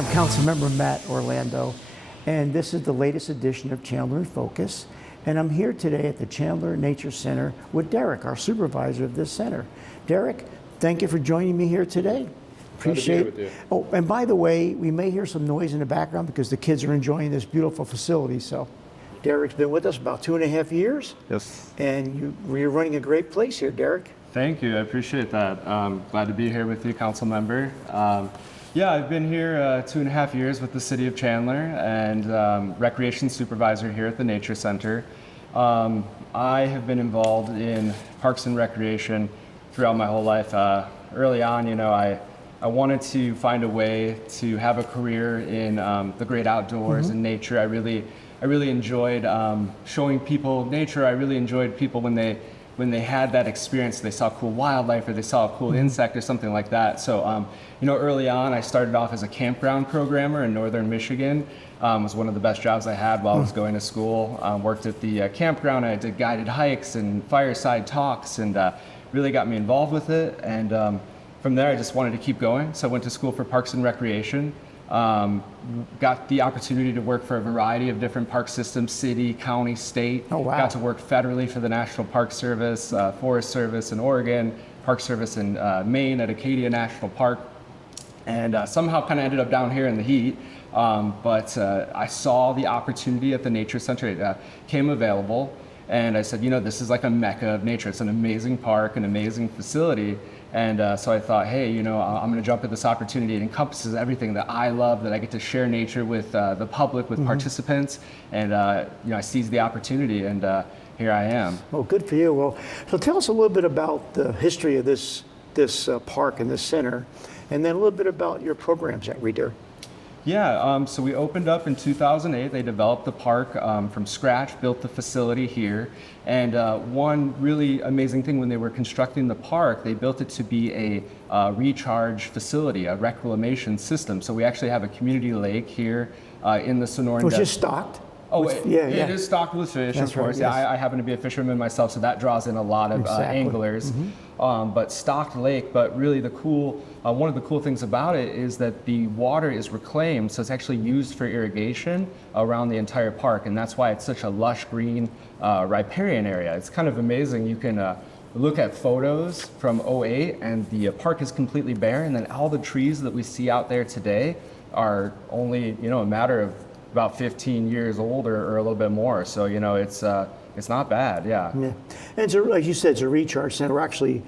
I'm Councilmember Matt Orlando, and this is the latest edition of Chandler in Focus. And I'm here today at the Chandler Nature Center with Derek, our supervisor of this center. Derek, thank you for joining me here today. Appreciate it. Oh, and by the way, we may hear some noise in the background because the kids are enjoying this beautiful facility. So Derek's been with us about 2.5 years. Yes. And you're running a great place here, Derek. Thank you. I appreciate that. Glad to be here with you, Council Member. Yeah, I've been here 2.5 years with the City of Chandler and Recreation Supervisor here at the Nature Center. I have been involved in Parks and Recreation throughout my whole life. Early on, you know, I wanted to find a way to have a career in the great outdoors and nature. I really enjoyed showing people nature. I really enjoyed people when they had that experience, they saw cool wildlife or they saw a cool insect or something like that. So, you know, early on, I started off as a campground programmer in northern Michigan. It was one of the best jobs I had while I was going to school. Worked at the campground. I did guided hikes and fireside talks, and really got me involved with it. And from there, I just wanted to keep going. So I went to school for Parks and Recreation. Got the opportunity to work for a variety of different park systems, city, county, state. Oh, wow. Got to work federally for the National Park Service, Forest Service in Oregon, Park Service in Maine at Acadia National Park, and somehow kind of ended up down here in the heat. But I saw the opportunity at the Nature Center. It came available, and I said, you know, this is like a mecca of nature. It's an amazing park, an amazing facility. And so I thought, hey, you know, I'm going to jump at this opportunity. It encompasses everything that I love, that I get to share nature with the public, with participants. And, you know, I seized the opportunity, and here I am. Well, good for you. Well, so tell us a little bit about the history of this park and this center, and then a little bit about your programs at Reader. Yeah, so we opened up in 2008. They developed the park from scratch, built the facility here. And one really amazing thing when they were constructing the park, they built it to be a recharge facility, a reclamation system. So we actually have a community lake here in the Sonoran Desert. Which is stocked. Oh, it is stocked with fish, That's of course. Right, yes. Yeah, I happen to be a fisherman myself, so that draws in a lot of anglers. But stocked lake, but really one of the cool things about it is that the water is reclaimed, so it's actually used for irrigation around the entire park, and that's why it's such a lush green riparian area. It's kind of amazing. You can look at photos from '08, and the park is completely bare, and then all the trees that we see out there today are only, you know, a matter of about 15 years old or a little bit more. So, you know, it's not bad, yeah. And so, like you said, it's a recharge center. We're actually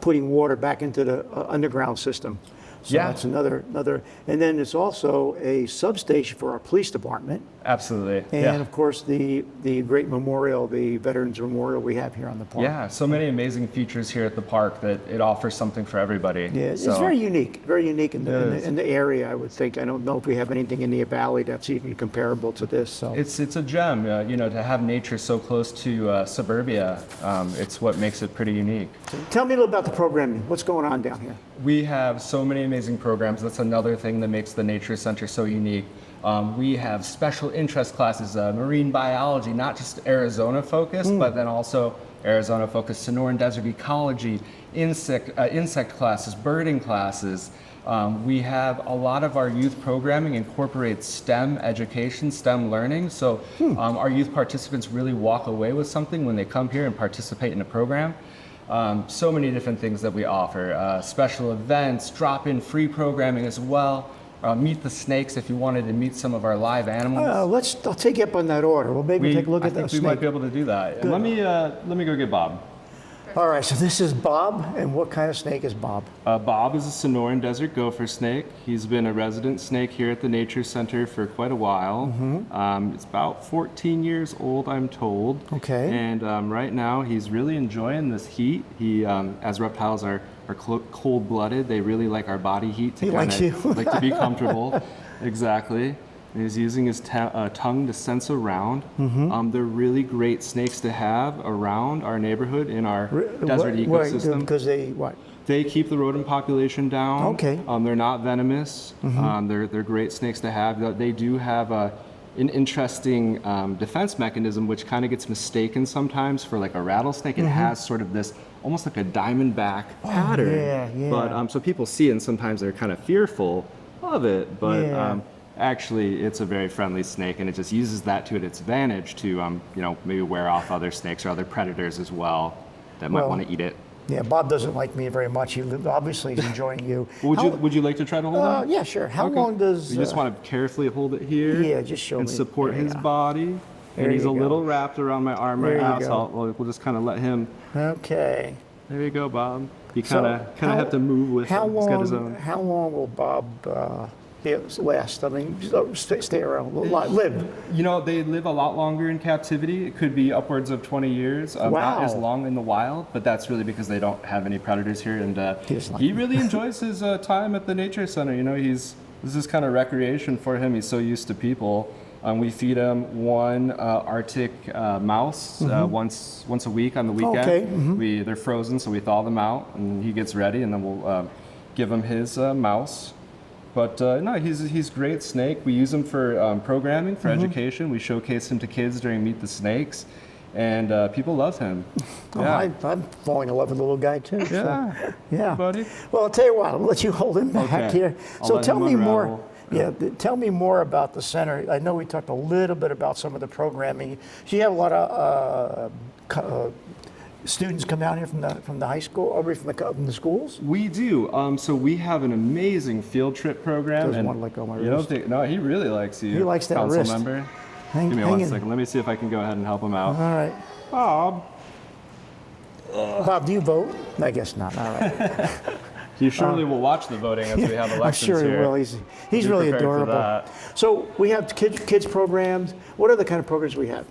putting water back into the underground system. So that's another, and then it's also a substation for our police department. Absolutely. And of course, the great memorial, the Veterans Memorial we have here on the park. Yeah, so many amazing features here at the park that it offers something for everybody. Yeah, it's very unique in the area, I would think. I don't know if we have anything in the valley that's even comparable to this. So it's a gem, you know, to have nature so close to suburbia. It's what makes it pretty unique. So tell me a little about the programming. What's going on down here? We have so many amazing programs. That's another thing that makes the Nature Center so unique. We have special interest classes, marine biology, not just Arizona focused, but then also Arizona focused Sonoran Desert ecology, insect classes, birding classes. We have a lot of our youth programming incorporates STEM education, STEM learning. So our youth participants really walk away with something when they come here and participate in a program. So many different things that we offer, special events, drop-in free programming as well. Meet the snakes if you wanted to meet some of our live animals. I'll take you up on that order. Well, maybe take a look at that snake. We might be able to do that. Let me go get Bob. All right, so this is Bob, and what kind of snake is Bob? Bob is a Sonoran Desert gopher snake. He's been a resident snake here at the Nature Center for quite a while. It's about 14 years old, I'm told. Okay. And right now, he's really enjoying this heat. He, as reptiles are cold-blooded, they really like our body heat to like to be comfortable. Exactly. And he's using his tongue to sense around. They're really great snakes to have around our neighborhood in our desert ecosystem. Because They keep the rodent population down. Okay. They're not venomous. They're great snakes to have. They do have an interesting defense mechanism, which kind of gets mistaken sometimes for like a rattlesnake. It has sort of this almost like a diamondback pattern. Yeah. But so people see it and sometimes they're kind of fearful. love it, but Yeah. actually it's a very friendly snake, and it just uses that to its advantage to, you know, maybe wear off other snakes or other predators as well that might Well, want to eat it. Yeah, Bob doesn't like me very much. He obviously is enjoying you. Would you like to try to hold it? Yeah, sure. How Okay. long does... You just want to carefully hold it here. Yeah, just show and me. support There you his go. body. There And he's you a go. little wrapped around my arm There right you now, go. so we'll just kind of let him. Okay. There you go, Bob. You So kind of have to move with how him. He's got his long? own. How long will Bob last? I mean, stay around, live. You know, they live a lot longer in captivity. It could be upwards of 20 years. Not Wow. as long in the wild, but that's really because they don't have any predators here. And doesn't like he me. really enjoys his time at the nature center. You know, this is kind of recreation for him. He's so used to people. We feed him one Arctic mouse once a week on the weekend. Okay. They're frozen, so we thaw them out, and he gets ready, and then we'll give him his mouse. But no, he's a great snake. We use him for programming, for education. We showcase him to kids during Meet the Snakes, and people love him. Oh, Yeah. I'm falling in love with the little guy too. so, Yeah. yeah. Buddy. Well, I'll tell you what. I'll let you hold him back Okay. here. I'll So let tell him me more. unravel. Yeah, tell me more about the center. I know we talked a little bit about some of the programming. So you have a lot of students come down here from the high school, or from the schools. We do. So we have an amazing field trip program. Doesn't and want to let go of my you don't wrist. think? No, he really likes you. He likes that council wrist. member. Hang Give me in. one second. Let me see if I can go ahead and help him out. All right. Bob. Bob, do you vote? I guess not. All right. He surely will watch the voting as we have elections I'm sure he here. will. He's Be really prepared for adorable. that. So we have kids programs. What other kind of programs we have?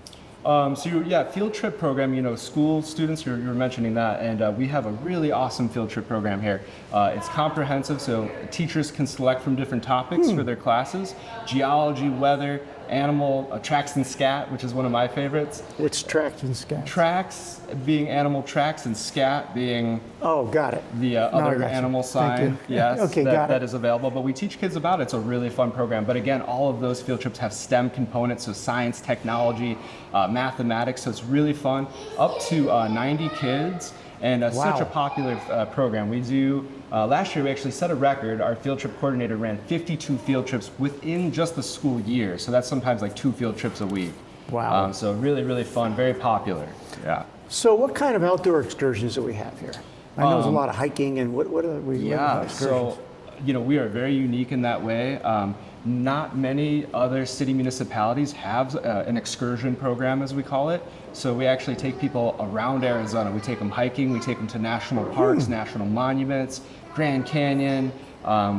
Field trip program, you know, school students, you were mentioning that, and we have a really awesome field trip program here. It's comprehensive, so teachers can select from different topics for their classes: geology, weather, animal, tracks and scat, which is one of my favorites. What's tracks and scats? Tracks being animal tracks, and scat being Oh, got it. the I other got you. animal Thank sign, you. yes, Okay, got that it. is available. But we teach kids about it. It's a really fun program. But again, all of those field trips have STEM components, so science, technology, mathematics. So it's really fun. Up to 90 kids, and such Wow. a popular program. We do. Last year, we actually set a record. Our field trip coordinator ran 52 field trips within just the school year. So that's sometimes like 2 field trips a week. Wow. So really, really fun. Very popular. Yeah. So what kind of outdoor excursions do we have here? I know there's a lot of hiking, and what are we? Yeah, excursions? so you know, we are very unique in that way. Not many other city municipalities have an excursion program, as we call it. So we actually take people around Arizona. We take them hiking, we take them to national parks, national monuments, Grand Canyon.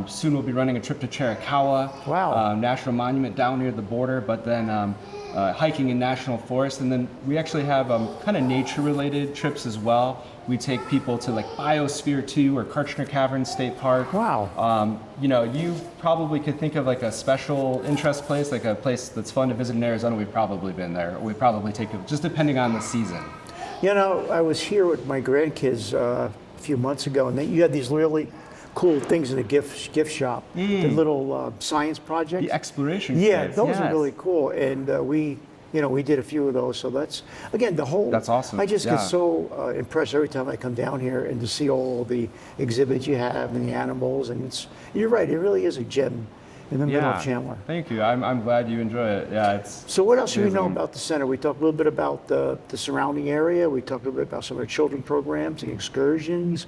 Soon we'll be running a trip to Chiricahua, Wow. national monument down near the border, but then hiking in national forest. And then we actually have kind of nature-related trips as well. We take people to like Biosphere 2 or Kartchner Caverns State Park. Wow. You know, you probably could think of like a special interest place, like a place that's fun to visit in Arizona. We've probably been there. We probably take it, just depending on the season. You know, I was here with my grandkids a few months ago, and you had these really cool things in the gift shop. The little science projects. The exploration Yeah, kits, those yes. are really cool, and we did a few of those. So that's, again, the whole. That's awesome. I just Yeah. get so impressed every time I come down here and to see all the exhibits you have and the animals, and you're right, it really is a gem in the middle of Chandler. Thank you. I'm glad you enjoy it. Yeah, it's. So what else do we know amazing. about the center? We talked a little bit about the surrounding area. We talked a little bit about some of the children programs, the excursions,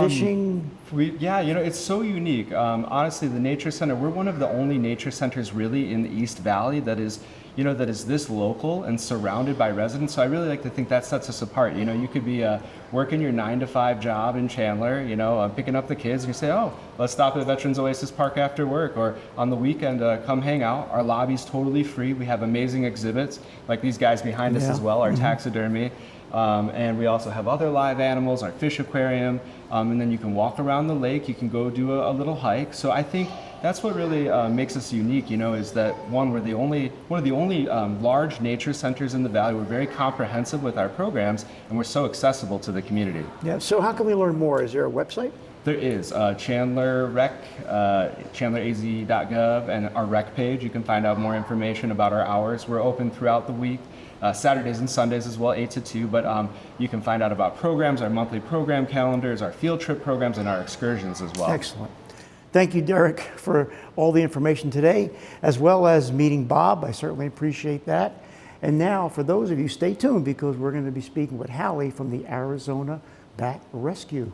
fishing. It's so unique. Honestly, the Nature Center, we're one of the only nature centers really in the East Valley that is this local and surrounded by residents. So I really like to think that sets us apart. You know, you could be working your 9-to-5 job in Chandler, picking up the kids, and you say, oh, let's stop at Veterans Oasis Park after work, or on the weekend, come hang out. Our lobby's totally free. We have amazing exhibits, like these guys behind us as well, our taxidermy. And we also have other live animals, our fish aquarium, and then you can walk around the lake, you can go do a little hike. So I think that's what really makes us unique, is that one of the only large nature centers in the valley. We're very comprehensive with our programs, and we're so accessible to the community. Yeah. So how can we learn more? Is there a website? There is Chandler Rec, chandleraz.gov, and our rec page. You can find out more information about our hours. We're open throughout the week. Saturdays and Sundays as well, 8 to 2, but you can find out about programs, our monthly program calendars, our field trip programs, and our excursions as well. Excellent. Thank you, Derek, for all the information today, as well as meeting Bob. I certainly appreciate that. And now, for those of you, stay tuned because we're going to be speaking with Hally from the Arizona Bat Rescue.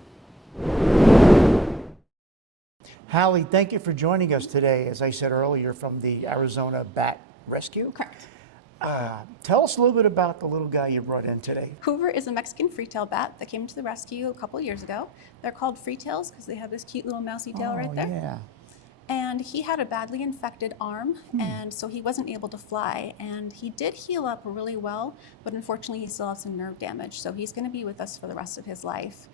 Hally, thank you for joining us today, as I said earlier, from the Arizona Bat Rescue. Correct. Tell us a little bit about the little guy you brought in today. Hoover is a Mexican free-tailed bat that came to the rescue a couple of years ago. They're called free-tails because they have this cute little mousy tail right there. Yeah. And he had a badly infected arm, and so he wasn't able to fly. And he did heal up really well, but unfortunately he still has some nerve damage. So he's going to be with us for the rest of his life.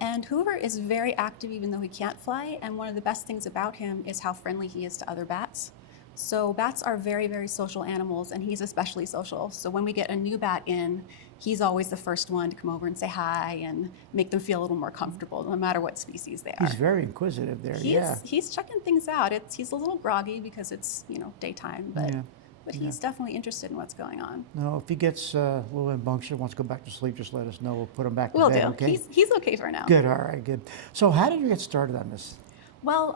And Hoover is very active even though he can't fly, and one of the best things about him is how friendly he is to other bats. So bats are very, very social animals, and he's especially social. So when we get a new bat in, he's always the first one to come over and say hi and make them feel a little more comfortable, no matter what species they are. He's very inquisitive there, yeah. He's checking things out. He's a little groggy because it's, daytime, but he's definitely interested in what's going on. No, if he gets a little rambunctious, wants to go back to sleep, just let us know. We'll put him back to Will bed, do. okay? He's okay for now. Good, all right, good. So how did you get started on this? Well,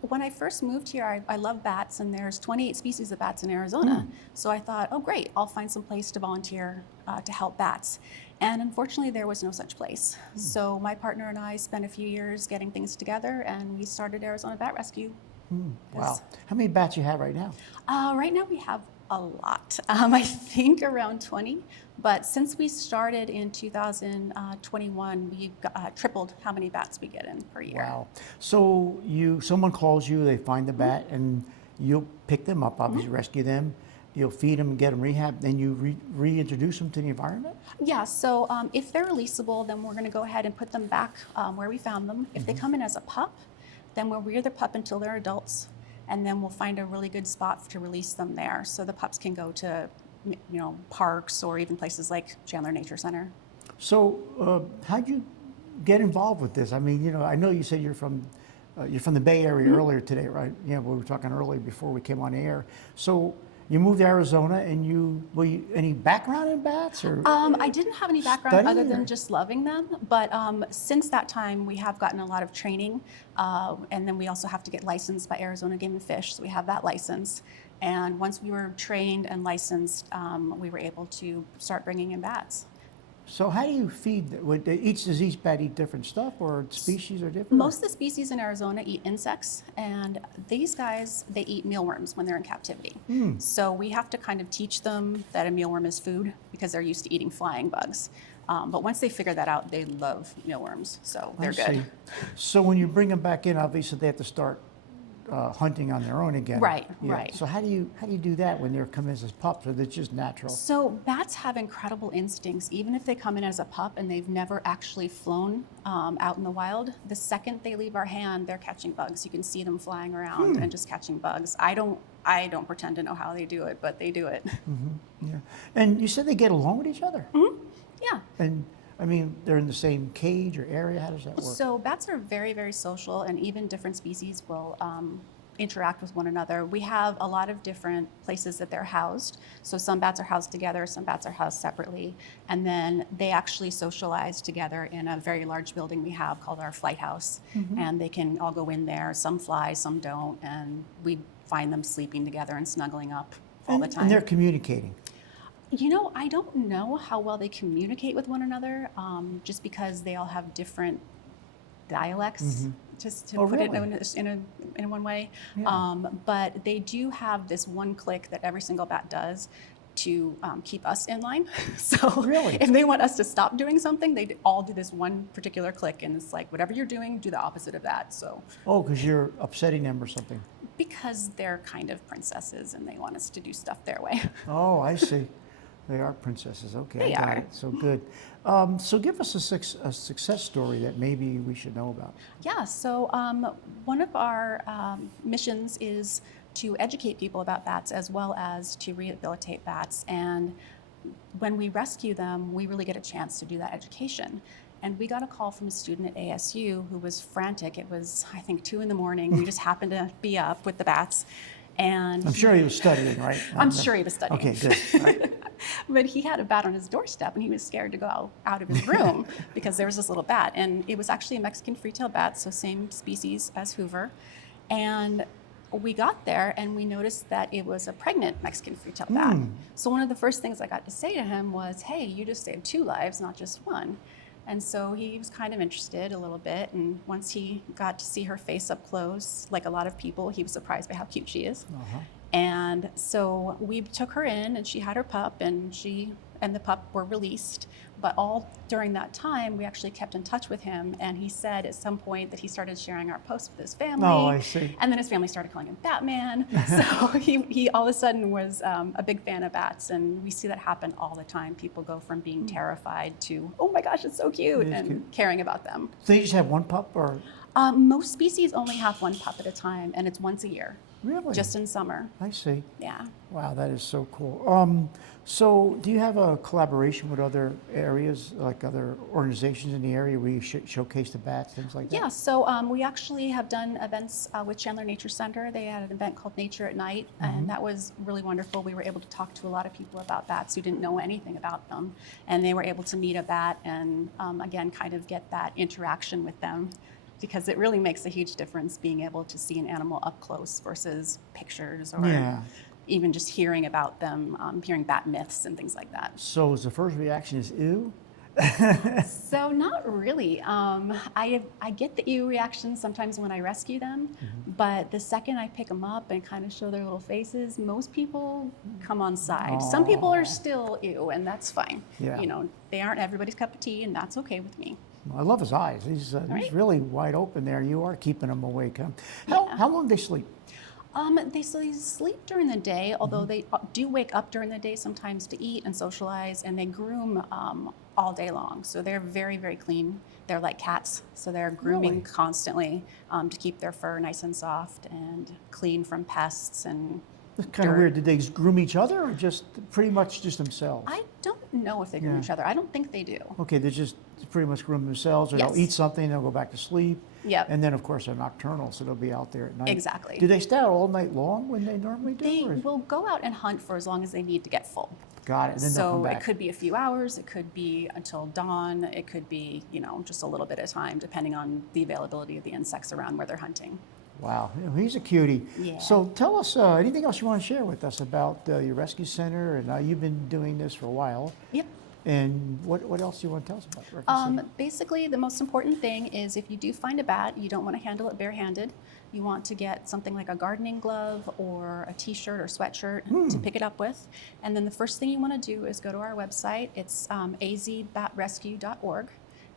when I first moved here, I love bats, and there's 28 species of bats in Arizona. So I thought, oh great, I'll find some place to volunteer to help bats. And unfortunately, there was no such place. So my partner and I spent a few years getting things together, and we started Arizona Bat Rescue. Wow. How many bats you have right now? Right now we have a lot. I think around 20. But since we started in 2021, we've tripled how many bats we get in per year. Wow. So someone calls you, they find the bat, and you'll pick them up, obviously rescue them. You'll feed them, get them rehab, then you reintroduce them to the environment? Yeah, so if they're releasable, then we're going to go ahead and put them back where we found them. If they come in as a pup, then we'll rear the pup until they're adults, and then we'll find a really good spot to release them there. So the pups can go to parks or even places like Chandler Nature Center. So how'd you get involved with this? I mean, I know you said you're from the Bay Area earlier today, right? Yeah, we were talking earlier before we came on air. So you moved to Arizona, and any background in bats? Or I didn't have any background other than or? just loving them, but since that time we have gotten a lot of training, and then we also have to get licensed by Arizona Game and Fish, so we have that license. And once we were trained and licensed, we were able to start bringing in bats. So how do you feed? Does each bat eat different stuff, or species are different? Most of the species in Arizona eat insects, and these guys, they eat mealworms when they're in captivity. So we have to kind of teach them that a mealworm is food because they're used to eating flying bugs. But once they figure that out, they love mealworms, so they're good. See. So when you bring them back in, obviously they have to start hunting on their own again. Right, Yeah. right. So how do you do that when they're coming as pups, or it's just natural? So bats have incredible instincts, even if they come in as a pup and they've never actually flown out in the wild. The second they leave our hand, they're catching bugs. You can see them flying around and just catching bugs. I don't pretend to know how they do it, but they do it. Yeah. And you said they get along with each other. Yeah. And I mean, they're in the same cage or area. How does that work? So bats are very, very social, and even different species will interact with one another. We have a lot of different places that they're housed. So some bats are housed together, some bats are housed separately, and then they actually socialize together in a very large building we have called our flight house. And they can all go in there. Some fly, some don't, and we find them sleeping together and snuggling up all the time. And they're communicating. I don't know how well they communicate with one another, just because they all have different dialects, just to put really? it in one way. Yeah. But they do have this one click that every single bat does to keep us in line. So Really? if they want us to stop doing something, they all do this one particular click, and it's like, whatever you're doing, do the opposite of that. So Oh, because you're upsetting them or something. because they're kind of princesses and they want us to do stuff their way. Oh, I see. They are princesses. Okay, They I got are. it. So good. So give us a success story that maybe we should know about. Yeah, so one of our missions is to educate people about bats as well as to rehabilitate bats. And when we rescue them, we really get a chance to do that education. And we got a call from a student at ASU who was frantic. It was, I think, 2 a.m. We just happened to be up with the bats. And I'm sure he was studying, right? I'm sure he was studying. Okay, good. Right. But he had a bat on his doorstep, and he was scared to go out of his room because there was this little bat. And it was actually a Mexican free-tailed bat, so same species as Hoover. And we got there and we noticed that it was a pregnant Mexican free-tailed bat. So one of the first things I got to say to him was, hey, you just saved 2 lives, not just one. And so he was kind of interested a little bit. And once he got to see her face up close, like a lot of people, he was surprised by how cute she is. And so we took her in and she had her pup, and she and the pup were released. But all during that time, we actually kept in touch with him. And he said at some point that he started sharing our posts with his family. Oh, I see. And then his family started calling him Batman. So he all of a sudden was a big fan of bats. And we see that happen all the time. People go from being terrified to, oh my gosh, it's so cute, and cute. caring about them. So you just have one pup, or? Most species only have 1 pup at a time, and it's once a year. Really? Just in summer. I see. Yeah. Wow, that is so cool. So do you have a collaboration with other areas, like other organizations in the area where you showcase the bats, things like that? Yeah, so we actually have done events with Chandler Nature Center. They had an event called Nature at Night, and that was really wonderful. We were able to talk to a lot of people about bats who didn't know anything about them, and they were able to meet a bat and, again, kind of get that interaction with them, because it really makes a huge difference being able to see an animal up close versus pictures or even just hearing about them, hearing bat myths and things like that. So is the first reaction is ew? So not really. I get the ew reaction sometimes when I rescue them, but the second I pick them up and kind of show their little faces, most people come on side. Some people are still ew, and that's fine. Yeah. You know, they aren't everybody's cup of tea, and that's okay with me. I love his eyes. He's Right. really wide open there. You are keeping him awake. Huh? How long do they sleep? They sleep during the day, although they do wake up during the day sometimes to eat and socialize, and they groom all day long. So they're very, very clean. They're like cats, so they're grooming Really? constantly to keep their fur nice and soft and clean from pests and It's kind of dirt. weird. Did they groom each other, or just pretty much just themselves? I don't know if they groom Yeah. each other. I don't think they do. Okay, they just pretty much groom themselves, or they'll Yes. eat something, they'll go back to sleep. Yep. And then, of course, they're nocturnal, so they'll be out there at night. Exactly. Do they stay out all night long when they normally do? They or- will go out and hunt for as long as they need to get full. Got it. And then they'll come So back. it could be a few hours, it could be until dawn, it could be, just a little bit of time, depending on the availability of the insects around where they're hunting. Wow, he's a cutie. Yeah. So tell us anything else you want to share with us about your rescue center, and you've been doing this for a while. Yep. And what else do you want to tell us about rescue center? Basically, the most important thing is if you do find a bat, you don't want to handle it barehanded. You want to get something like a gardening glove or a t-shirt or sweatshirt to pick it up with. And then the first thing you want to do is go to our website. It's azbatrescue.org.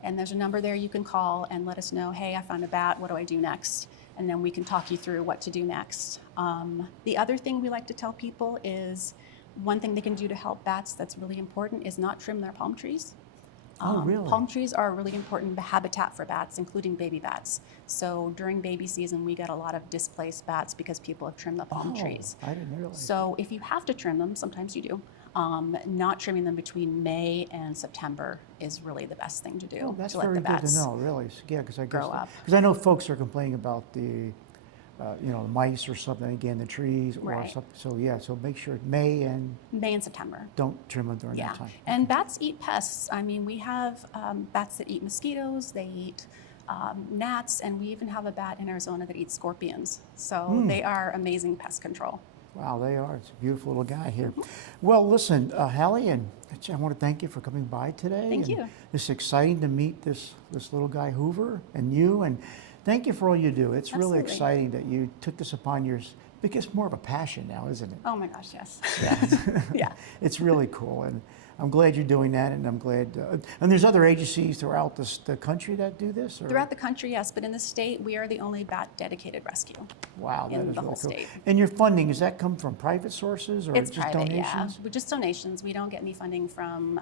And there's a number there you can call and let us know, hey, I found a bat, what do I do next? And then we can talk you through what to do next. The other thing we like to tell people is one thing they can do to help bats that's really important is not trim their palm trees. Oh, really? Palm trees are a really important habitat for bats, including baby bats. So during baby season, we get a lot of displaced bats because people have trimmed the palm trees. I didn't realize. So if you have to trim them, sometimes you do, not trimming them between May and September is really the best thing to do Oh, that's to let very the good to bats know, really. Yeah, because I guess grow up. because I know folks are complaining about the mice or something again, the trees or Right. something. So yeah, so make sure May and May and September. don't trim them during Yeah, that time. and bats eat pests. I mean, we have bats that eat mosquitoes, they eat gnats, and we even have a bat in Arizona that eats scorpions. So they are amazing pest control. Wow, they are. It's a beautiful little guy here. Well, listen, Hally, and I want to thank you for coming by today. Thank and you. It's exciting to meet this little guy Hoover and you, and thank you for all you do. It's really Absolutely. exciting that you took this upon because it's more of a passion now, isn't it? Oh my gosh, yes. Yeah. Yeah. It's really cool, and I'm glad you're doing that, and I'm glad. And there's other agencies throughout the country that do this? Or? Throughout the country, yes, but in the state, we are the only bat-dedicated rescue. Wow, that in is the really whole cool. state. And your funding, does that come from private sources or It's just private, donations? yeah. Just donations. We don't get any funding from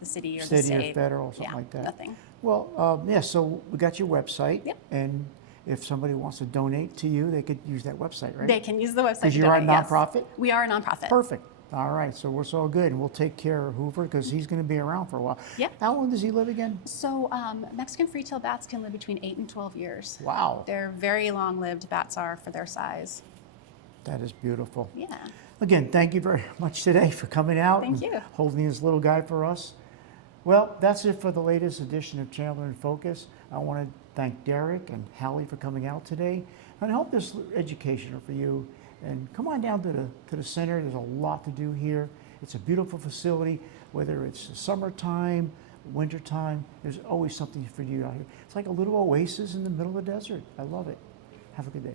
the city or City the or state. federal, something Yeah, like that? nothing. Well, yeah, so we got your website. Yep. And if somebody wants to donate to you, they could use that website, right? They can use the website. Because to you're a donate, yes. nonprofit? We are a nonprofit. Perfect. All right, so we're so good, and we'll take care of Hoover because he's going to be around for a while. Yep. How long does he live again? So Mexican free-tailed bats can live between 8 and 12 years. Wow, They're very long-lived, bats are, for their size. that is beautiful. Yeah. Again, thank you very much today for coming out Thank and you. holding this little guy for us. Well, that's it for the latest edition of Chandler in Focus. I want to thank Derek and Hally for coming out today. I hope this is educational for you. And come on down to the center. There's a lot to do here. It's a beautiful facility, whether it's summertime, wintertime, there's always something for you out here. It's like a little oasis in the middle of the desert. I love it. Have a good day.